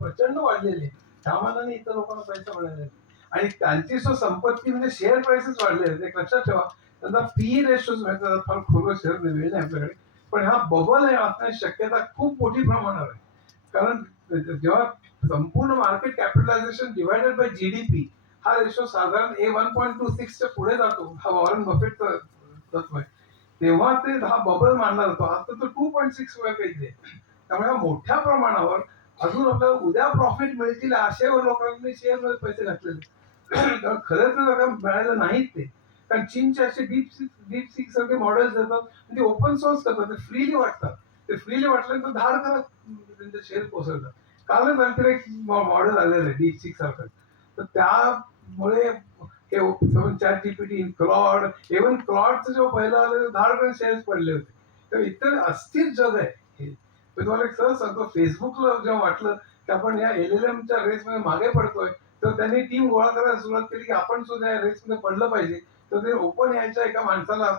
प्रचंड वाढलेली आहे. त्या मानाने इतर लोकांना पैसा मिळालेला आहे. आणि त्यांची संपत्ती म्हणजे शेअर प्राइसेस वाढले आहेत. एक लक्षात ठेवा. त्यांना पी रेशोज मिळतात. फार खोल शेअर वेळ नाही आपल्याकडे. पण हा बबल आहे असण्याची शक्यता खूप मोठी प्रमाणावर आहे. कारण जेव्हा संपूर्ण market capitalisation divided by GDP हा रेशो साधारण 1.26 च्या पुढे जातो. हा वॉरन बफेटचा तत्व आहे. तेव्हा ते हा बबल मानला जातो. आता तो 2.6 वर काही आहे. त्यामुळे मोठ्या प्रमाणावर अजून आपल्याला उद्या प्रॉफिट मिळतील आशेवर लोकांनी शेअरमध्ये पैसे घातलेले. कारण खरं तर जरा मिळालं नाहीत ते. कारण चीनचे असे डीप सीक सारखे मॉडेल्स देतात. ते ओपन सोर्स करतात. ते फ्रीली वाटतात. ते फ्रीली वाटल्यानंतर धाड करत त्यांचे शेअर कोसळतात. कालच आणखी एक मॉडेल आलेलं आहे डीप सीक सारखं. तर त्यामुळे हे चॅट जीपीटी, क्लॉड, इव्हन क्लॉडचं जेव्हा पहिलं आलं धाड शेअर्स पडले होते. तर इतकं अस्थिर जग आहे हे. मी तुम्हाला एक सहज सांगतो, फेसबुकला जेव्हा वाटलं की आपण या एलएलएमच्या रेसमध्ये मागे पडतोय, तर त्यांनी टीम गोळा करायला सुरुवात केली की आपण सुद्धा या रेसमध्ये पडलं पाहिजे. तर ते ओपन यायच्या एका माणसाला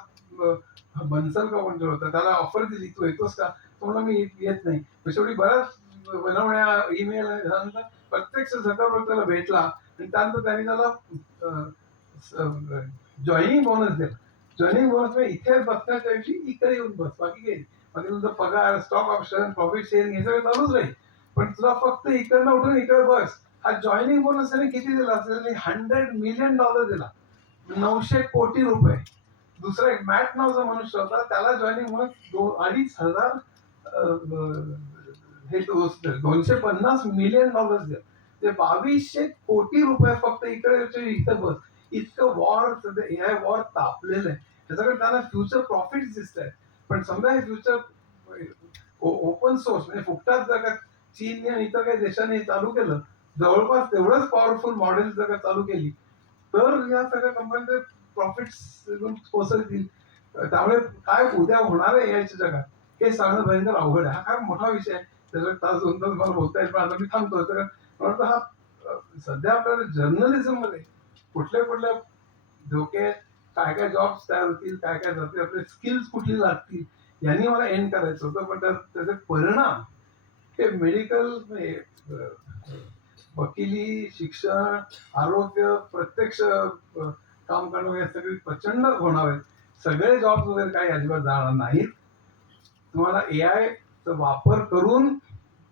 बन्सल का कोणतरी होता, त्याला ऑफर दिली, तू येतोस का? तो म्हणला मी येत नाही. शेवटी बऱ्याच बनवण्या ईमेल झाल्यानंतर प्रत्यक्ष झकावर त्याला भेटला आणि त्यानंतर त्यांनी त्याला जॉईनिंग बोनस दिला. जॉईनिंग बोनस म्हणजे इथे बसण्याच्या ऐवजी इकडे येऊन बस, बाकी काही. बाकी तुझा पगार, स्टॉक ऑप्शन, प्रॉफिट शेअरिंग हे सगळं चालूच राहील. पण तुला फक्त इकडनं उठून इकडे बस. हा जॉईनिंग बोनस त्याने किती दिला असेल? $100 मिलियन दिला. 900 कोटी रुपये. दुसरा एक मॅट नावाचा मनुष्य होता, त्याला जॉईनिंग बोनस 2,500 हे $250 मिलियन दिला. ते 2,200 कोटी रुपये फक्त इकडे इथं बस. इतकं वॉर सध्या एआय वॉर तापलेलं आहे. त्याच्याकडे त्यांना फ्युचर प्रॉफिट दिसत आहेत. पण समजा हे फ्युचर ओपन सोर्स म्हणजे फुकटात जर का चीनने आणि इतर काही देशांनी चालू केलं, जवळपास तेवढंच पॉवरफुल मॉडेल जर का चालू केली, तर या सगळ्या कंपन्यांचे प्रॉफिट्स कोसळतील. त्यामुळे काय उद्या होणार आहे याच्या जगात हे सांगणं भयंकर अवघड आहे. हा काय मोठा विषय आहे. त्याच्यात तास 2 तास मला बोलता येईल, पण आता मी थांबतोय. तर मला हा सध्या आपल्याला जर्नलिझम मध्ये कुठल्या कुठल्या धोके, काय काय जॉब्स तयार होतील, काय काय जातील, आपले स्किल्स कुठली लागतील, यांनी मला एंड करायचं होतं. पण त्याचे परिणाम हे मेडिकल, वकिली, शिक्षण, आरोग्य, प्रत्यक्ष काम करणं हे सगळे प्रचंड होणार आहेत. सगळे जॉब्स वगैरे काही अजिबात जाणार नाहीत. तुम्हाला एआय चा वापर करून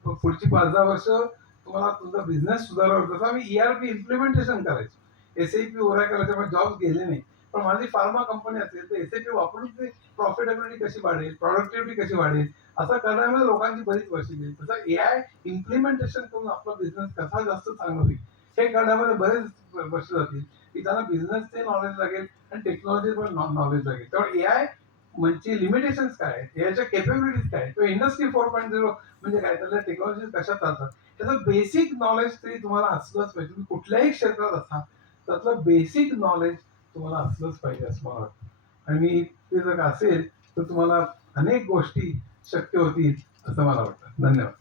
पुढची 5-10 वर्ष तुम्हाला तुमचा बिझनेस सुधारावा. जसं आम्ही ईआरपी इम्प्लिमेंटेशन करायचो, एसएपी ओरॅकल, जॉब्स गेले नाही. पण माझी फार्मा कंपनी असेल तर एसएपी वापरून ते प्रॉफिटेबिलिटी कशी वाढेल, प्रॉडक्टिव्हिटी कशी वाढेल, असं करण्यामध्ये लोकांची बरीच वर्षी गेली. तसं एआय इम्प्लिमेंटेशन करून आपला बिझनेस कसा जास्त चांगला होईल हे करण्यामध्ये बरेच वर्ष जातील. की त्यांना बिझनेसचे नॉलेज लागेल आणि टेक्नॉलॉजी पण नॉलेज लागेल. त्यामुळे एआय म्हणजे लिमिटेशन्स काय आहेत, याच्या केपेबिलिटीज काय आहेत, किंवा इंडस्ट्री 4.0 म्हणजे काय, त्याच्या टेक्नॉलॉजी कशा चालतात, त्याचं बेसिक नॉलेज तरी तुम्हाला असलंच पाहिजे. तुम्ही कुठल्याही क्षेत्रात असा त्यातलं बेसिक नॉलेज तुम्हाला असलंच पाहिजे असं मला वाटतं. आणि ते जर असेल तर तुम्हाला अनेक गोष्टी शक्य होतील असं मला वाटतं. धन्यवाद.